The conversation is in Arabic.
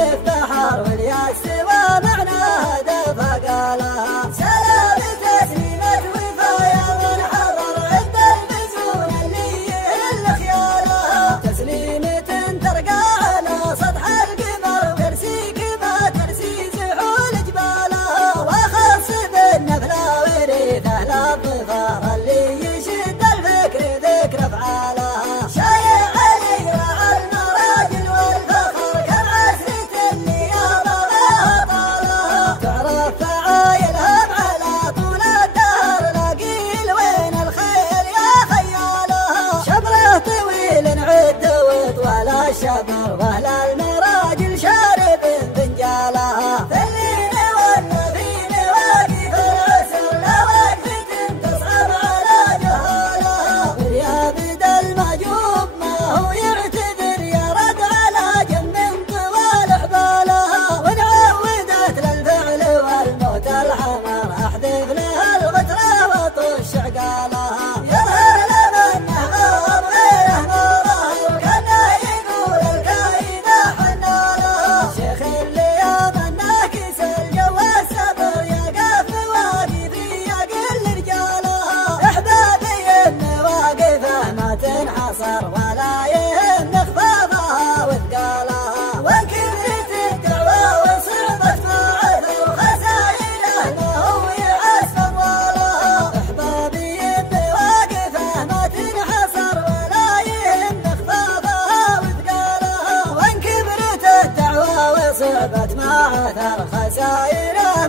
في بحر والياس ومعناها دفا قالها سلام تسليمة وفايا من حضر عند البزون اللي يهل خيالها تسليمة ترقى على سطح القمر ترسي كما ترسي زحول جبالها وخص بالنفلة وريث أهل الظفار اللي يشد الفكر ذكر أفعالها شايع علي راعى المراجل والفخر كم عسرة اللي يابها طالها تعرف فعايلها على طول الدهر لاقيل وين الخيل يا خيالها شبره طويل عد وطوال الشبر واهل المراجل شارب فنجالها فاللين ولا فين واقف العسر لا وقفة تصعب على جهالها واليابد المعجوب ما هو يعتذر يرد على جنب طوال حبالها وانعودت للفعل والموت الحمر احذف لها الغترة وطش عقالها يظهر لمنه غاب غيره ما ظهر كانه يقول الكايدة حنالها شيخ اللي يظنه كيس الجو السبر يقف واقفي يقل رجالها احبابي ان واقفه ما تنحصر ولا يهم خفافها وثقالها وان كبرت الدعوه وصعبت معذر خسائره ما هو يعز فضالها احبابي ان واقفه ما تنحصر ولا يهم خفافها وثقالها وان كبرت الدعوه وصعبت معذر خسائره